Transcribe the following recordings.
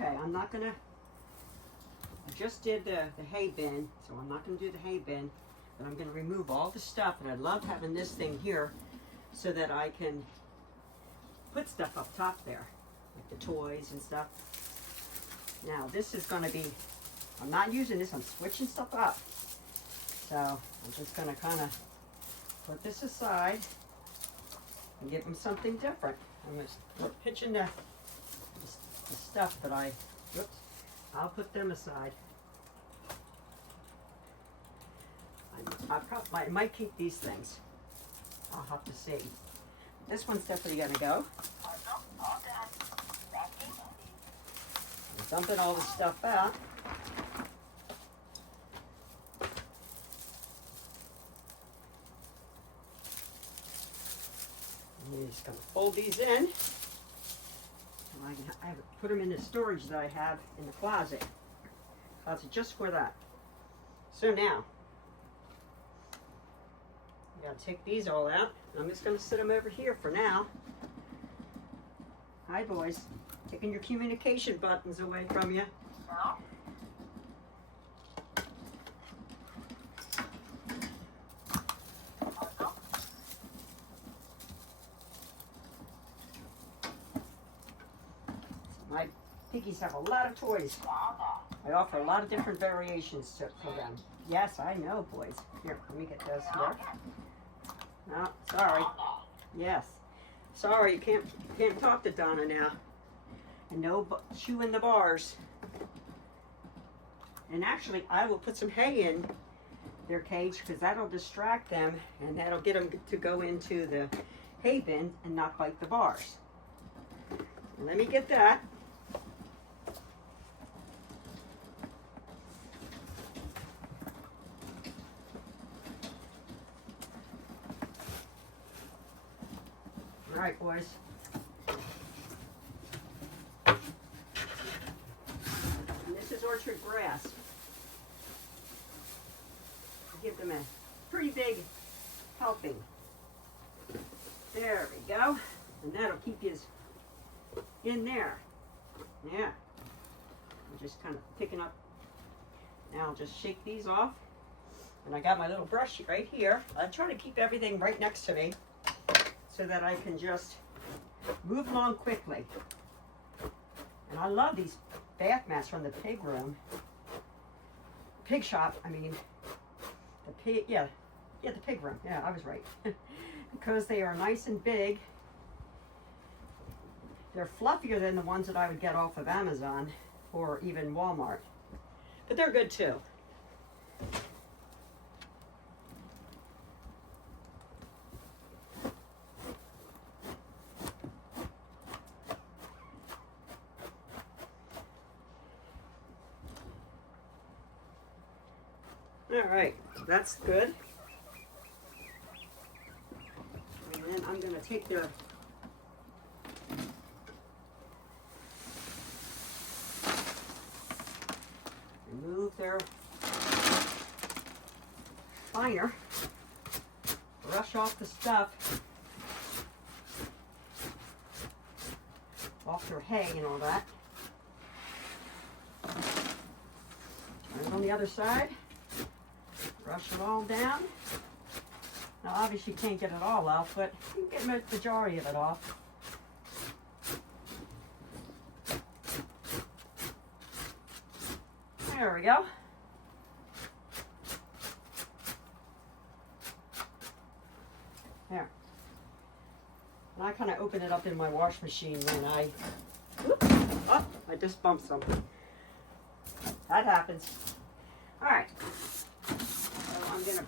Okay, I'm not gonna, I just did the hay bin, so I'm not gonna do the hay bin, but I'm gonna remove all the stuff, and I love having this thing here so that I can put stuff up top there, like the toys and stuff. Now this is gonna be, I'm not using this, I'm switching stuff up. So I'm just gonna kind of put this aside and give them something different. I'm just pitching the stuff that I'll put them aside. I might keep these things. I'll have to see. This one's definitely gonna go. I'm dumping all the stuff out. I'm just gonna fold these in. I have put them in the storage that I have in the closet. Closet just for that. So now, I gotta take these all out. I'm just gonna sit them over here for now. Hi boys, taking your communication buttons away from you. My piggies have a lot of toys. I offer a lot of different variations for them. Yes, I know, boys. Here, let me get those here. No, sorry. Yes. Sorry, you can't talk to Donna now. And no chewing the bars. And actually, I will put some hay in their cage because that'll distract them and that'll get them to go into the hay bin and not bite the bars. Let me get that. All right, boys. And this is orchard grass. Give them a pretty big helping. There we go. And that'll keep you in there. Yeah. I'm just kind of picking up. Now I'll just shake these off. And I got my little brush right here. I try to keep everything right next to me, so that I can just move along quickly. And I love these bath mats from the pig shop, I mean, the pig room, yeah, I was right. Because they are nice and big. They're fluffier than the ones that I would get off of Amazon or even Walmart. But they're good too. All right, so that's good. And then I'm going to take the remove their liner, brush off the stuff off their hay and all that. Turn it on the other side. Brush it all down. Now obviously you can't get it all off, but you can get the majority of it off. There we go. There. And I kind of open it up in my wash machine when oh, I just bumped something. That happens. All right. I'm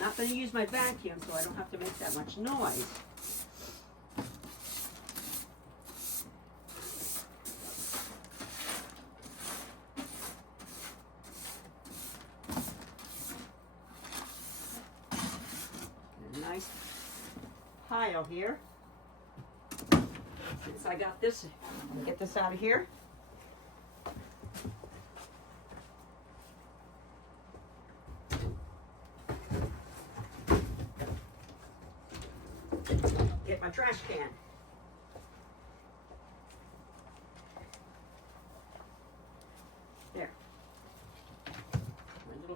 not going to use my vacuum so I don't have to make that much noise. A nice pile here. Since I got this, I'm going to get this out of here. Get my trash can.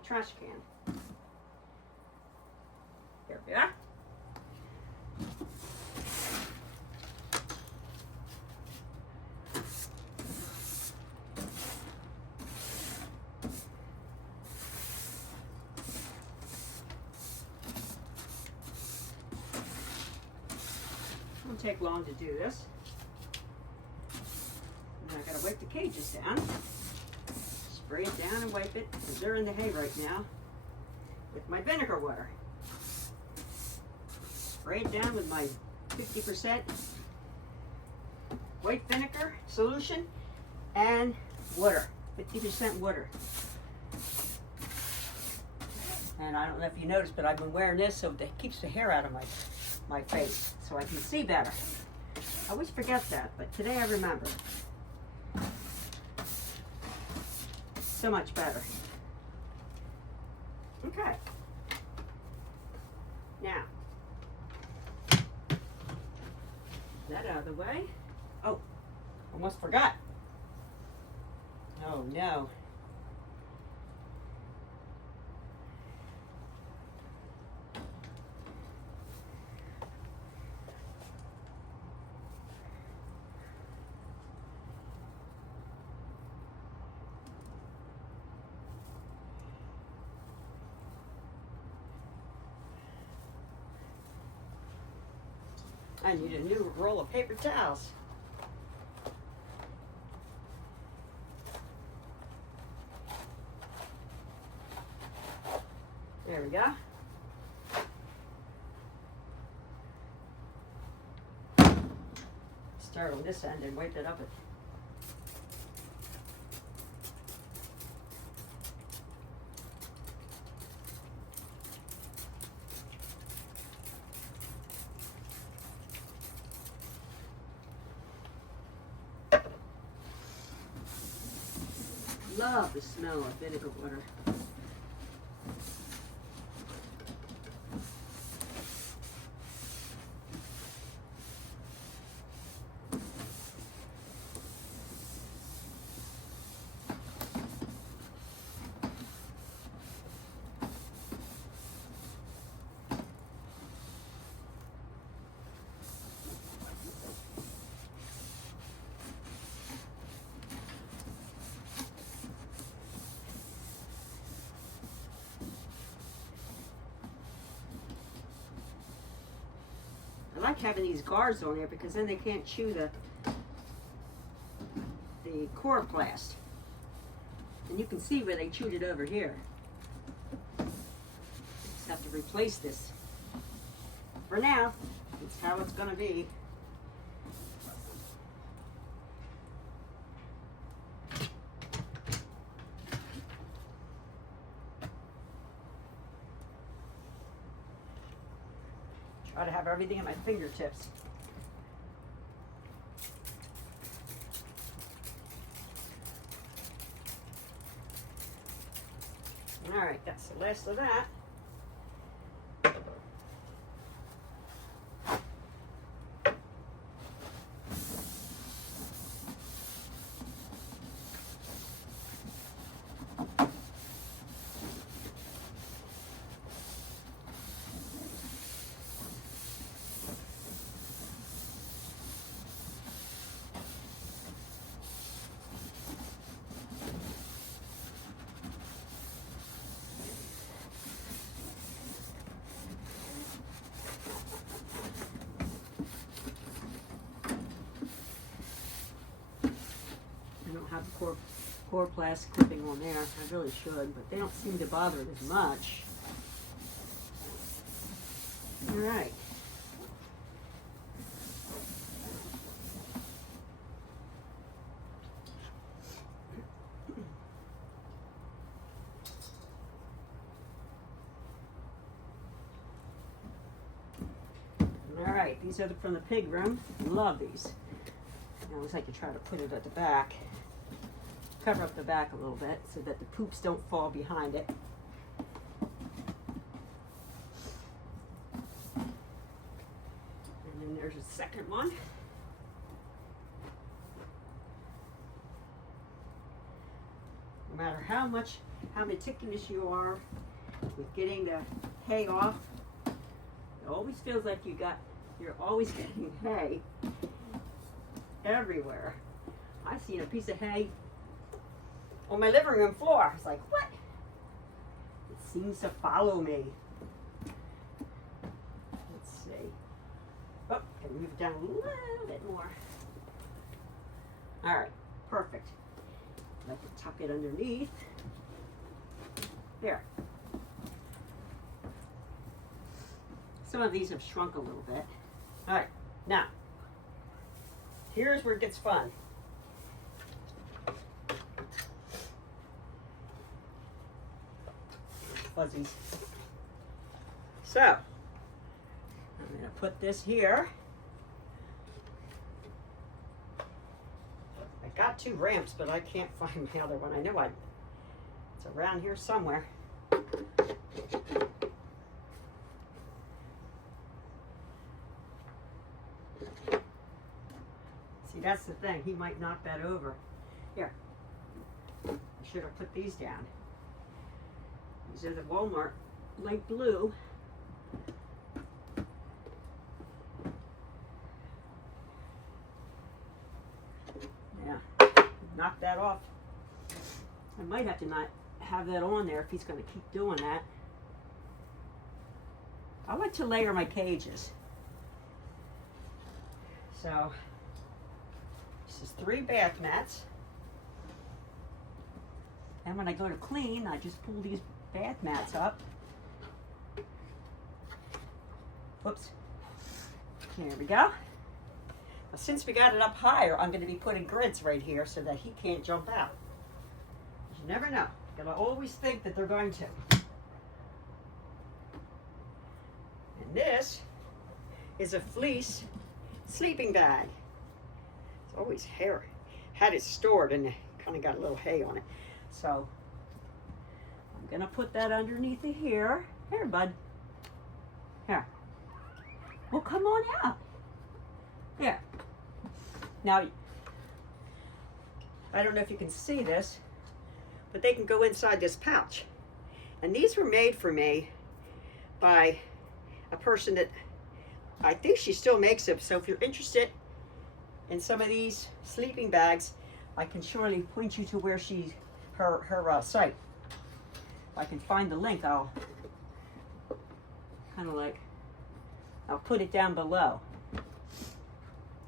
trash can. There we are. Won't take long to do this. And I gotta wipe the cages down. Spray it down and wipe it, because they're in the hay right now, with my vinegar water. Spray it down with my 50% white vinegar solution and water, 50% water. And I don't know if you noticed, but I've been wearing this so that it keeps the hair out of my face so I can see better. I always forget that, but today I remember. So much better. Okay. Now, that out of the way. Oh, almost forgot. Oh no. I need a new roll of paper towels. There we go. Start on this end and wipe it up. Love the smell of vinegar water. I like having these guards on there because then they can't chew the coroplast. And you can see where they chewed it over here. Just have to replace this. For now, it's how it's going to be. Try to have everything at my fingertips. All right, that's the last of that. Have the coroplast clipping on there. I really should, but they don't seem to bother it as much. All right. All right, these are from the pig room. Love these. Now, it looks like you try to put it at the back. Cover up the back a little bit so that the poops don't fall behind it. And then there's a second one. matter how meticulous you are with getting the hay off, it always feels like you're always getting hay everywhere. I've seen a piece of hay on my living room floor. I was like, what? It seems to follow me. Let's see. Oh, gotta move it down a little bit more. All right, perfect. I can tuck it underneath. There. Some of these have shrunk a little bit. All right, now, here's where it gets fun. Fuzzies. So, I'm going to put this here. I got 2 ramps, but I can't find the other one. I know it's around here somewhere. See, that's the thing. He might knock that over. Here. I should have put these down. These are the Walmart light blue. Yeah, knock that off. I might have to not have that on there if he's going to keep doing that. I like to layer my cages. So, this is 3 bath mats. And when I go to clean, I just pull these bath mats up. Whoops. There we go. Now, since we got it up higher, I'm going to be putting grids right here so that he can't jump out. You never know. You gotta always think that they're going to. And this is a fleece sleeping bag. It's always hair. Had it stored and kind of got a little hay on it. So I'm gonna put that underneath of here. Here, bud. Here. Well, come on out. There. Now, I don't know if you can see this, but they can go inside this pouch. And these were made for me by a person that I think she still makes them. So if you're interested in some of these sleeping bags, I can surely point you to where her site. If I can find the link, I'll put it down below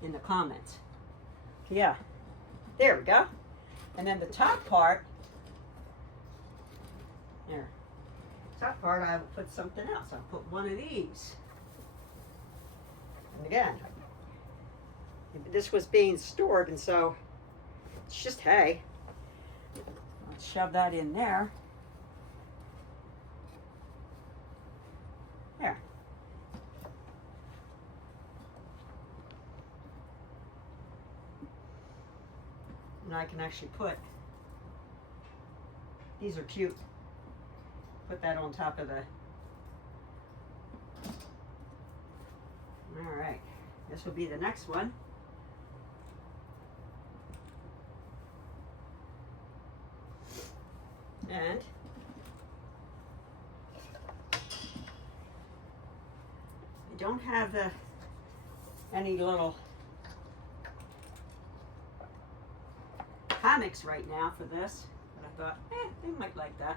in the comments. Yeah, there we go. And then the top part, there. Top part, I will put something else. I'll put one of these. And again, this was being stored, and so it's just hay. I'll shove that in there. There. And I can actually put, these are cute. Put that on top of the, all right, this will be the next one. And I don't have any little hammocks right now for this, but I thought, they might like that.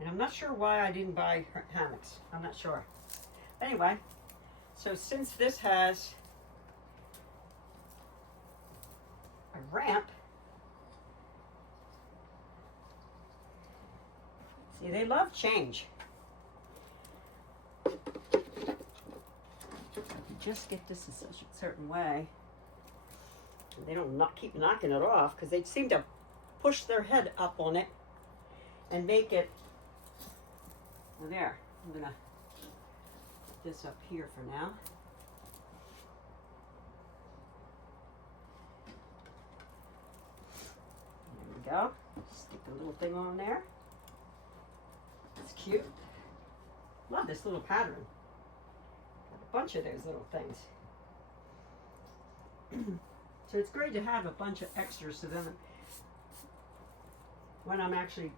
And I'm not sure why I didn't buy hammocks. I'm not sure. Anyway, so since this has a ramp, see, they love change. Just get this in such a certain way, and they don't keep knocking it off, because they seem to push their head up on it and make it. Well, there, I'm gonna put this up here for now. There we go. Stick a little thing on there. It's cute. Love this little pattern. Bunch of those little things. So it's great to have a bunch of extras, so then when I'm actually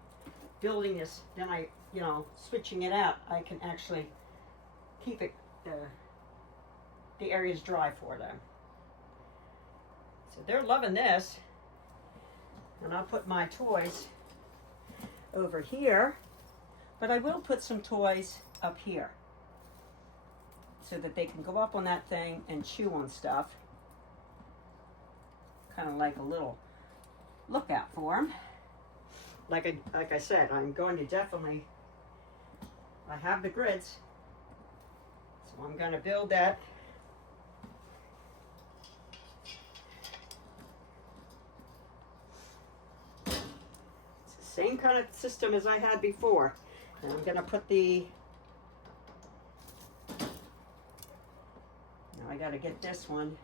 building this, then I, you know, switching it out, I can actually keep it, the areas dry for them. So they're loving this. And I'll put my toys over here, but I will put some toys up here so that they can go up on that thing and chew on stuff. Kind of like a little lookout for them. Like I said, I'm going to definitely, I have the grids, so I'm going to build that. It's the same kind of system as I had before. And I'm going to put the, now I got to get this one.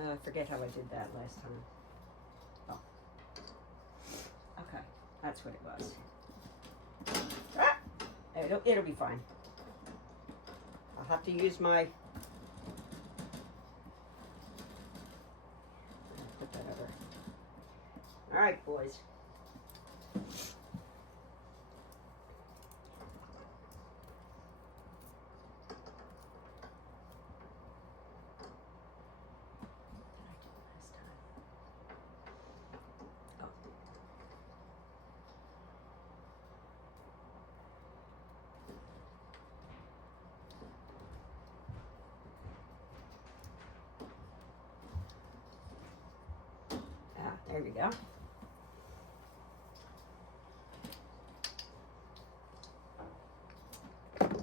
I forget how I did that last time. Oh. Okay, that's what it was. Ah! It'll be fine. I'll have to use my... Put that over. All right, boys. There we go. Put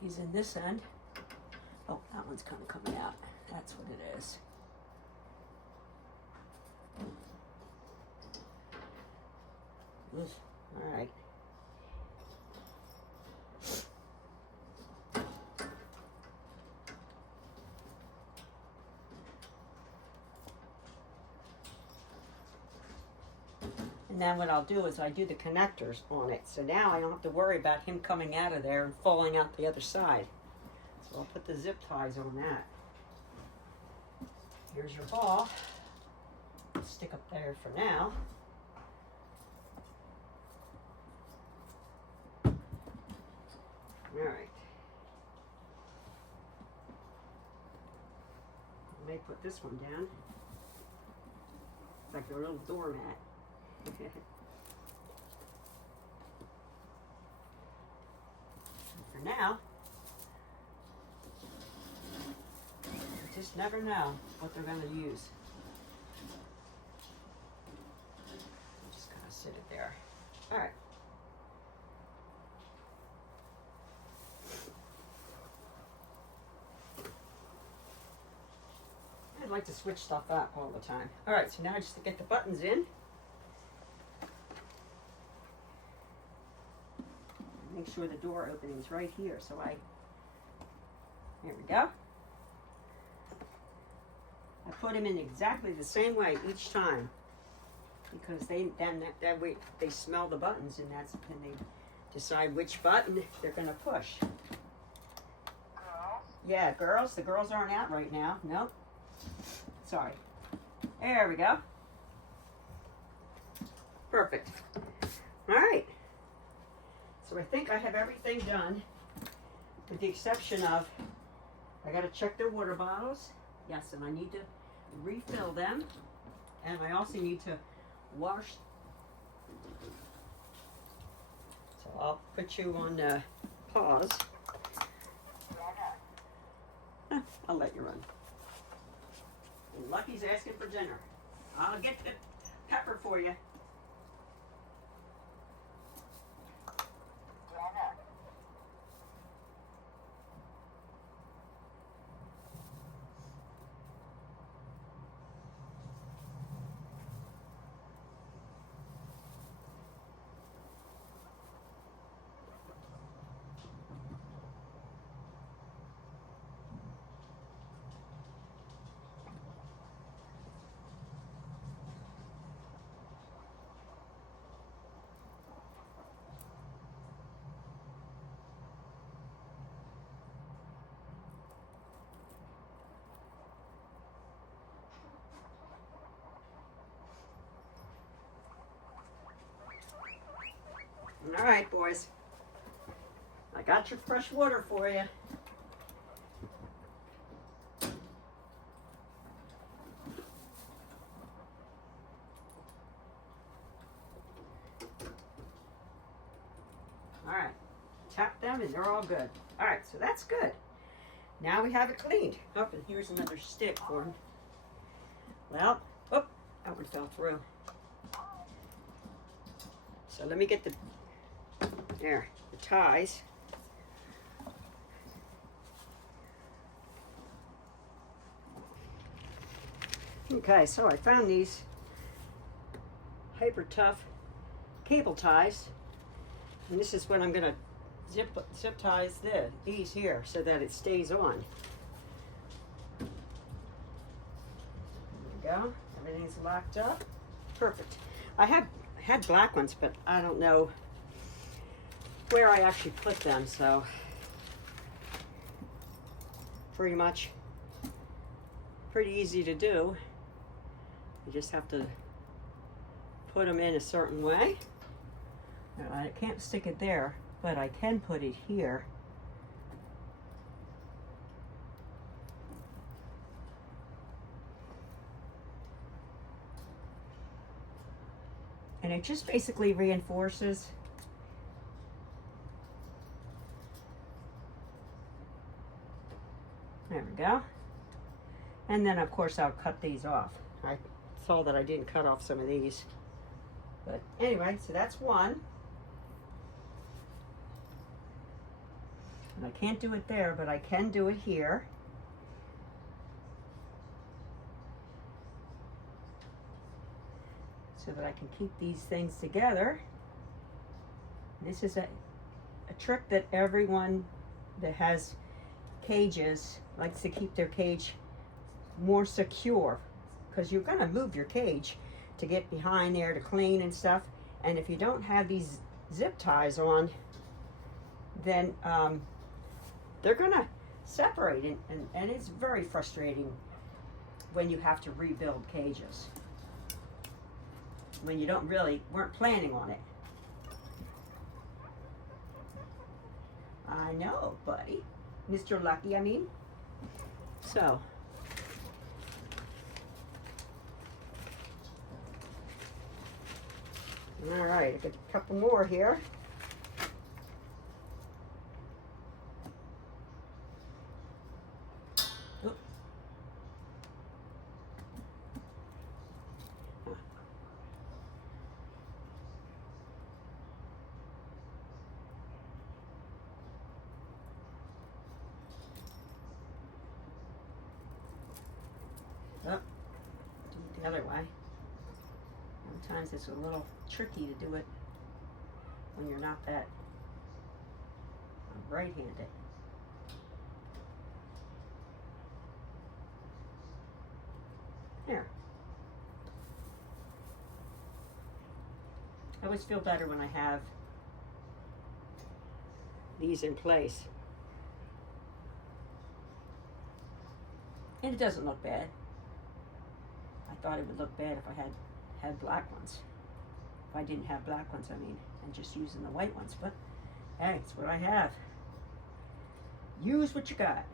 these in this end. Oh, that one's kind of coming out. That's what it is. Oof. All right. And then what I'll do is I do the connectors on it. So now I don't have to worry about him coming out of there and falling out the other side. So I'll put the zip ties on that. Here's your ball. Stick up there for now. All right. I may put this one down. It's like a little doormat. For now, you just never know what they're going to use. Just kind of sit it there. All right. I like to switch stuff up all the time. All right, so now just to get the buttons in. Make sure the door opening is right here. So here we go. I put them in exactly the same way each time because that way they smell the buttons and they decide which button they're going to push. Girls? Yeah, girls. The girls aren't out right now. Nope. Sorry. There we go. Perfect. All right. So I think I have everything done, with the exception of, I got to check their water bottles. Yes, and I need to refill them. And I also need to wash. So I'll put you on pause. I'll let you run. And Lucky's asking for dinner. I'll get the pepper for you. All right, boys. I got your fresh water for you. All right, tap them and they're all good. All right, so that's good. Now we have it cleaned. Oh, and here's another stick for him. Well, oh, that one fell through. So let me get the ties. Okay, so I found these hyper tough cable ties, and this is what I'm gonna zip ties these here so that it stays on. There we go. Everything's locked up. Perfect. I have had black ones, but I don't know where I actually put them, so pretty easy to do. You just have to put them in a certain way. Now, I can't stick it there, but I can put it here. And it just basically reinforces there we go. And then of course I'll cut these off. I saw that I didn't cut off some of these. But anyway, so that's one. And I can't do it there, but I can do it here. So that I can keep these things together. This is a trick that everyone that has cages likes to keep their cage more secure, because you're going to move your cage to get behind there to clean and stuff, and if you don't have these zip ties on, then they're going to separate, and it's very frustrating when you have to rebuild cages when you weren't planning on it. I know, buddy. Mr. Lucky, I mean. So. All right, I got a couple more here. Oop. Oh, do it the other way. Sometimes it's a little tricky to do it when you're not that right-handed. There. I always feel better when I have these in place. And it doesn't look bad. I thought it would look bad if I had black ones. If I didn't have black ones, I mean, and just using the white ones. But hey, it's what I have. Use what you got.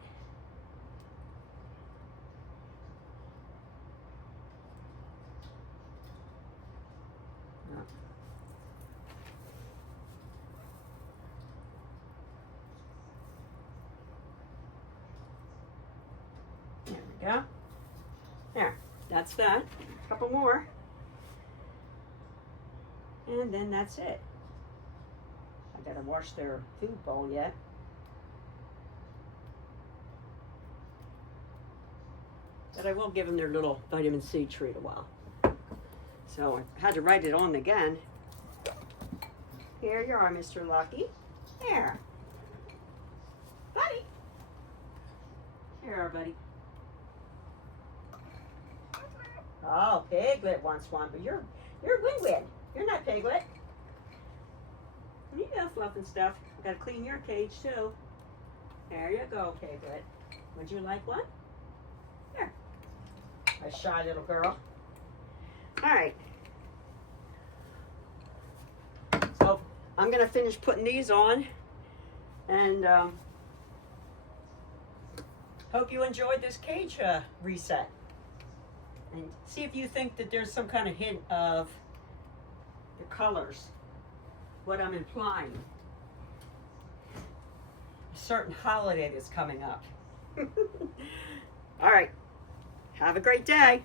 There we go. There, that's that. A couple more. And then that's it. I gotta wash their food bowl yet. But I will give them their little vitamin C treat a while. So I had to write it on again. Here you are, Mr. Lucky. There. Buddy. Here you are, buddy. Oh, Piglet wants one, but you're Win-Win. You're not Piglet. You know, fluff and stuff. Gotta clean your cage too. There you go, Piglet. Would you like one? Here. A shy little girl. All right. So I'm going to finish putting these on, and hope you enjoyed this cage reset. And see if you think that there's some kind of hint of the colors, what I'm implying. A certain holiday that's coming up. All right. Have a great day.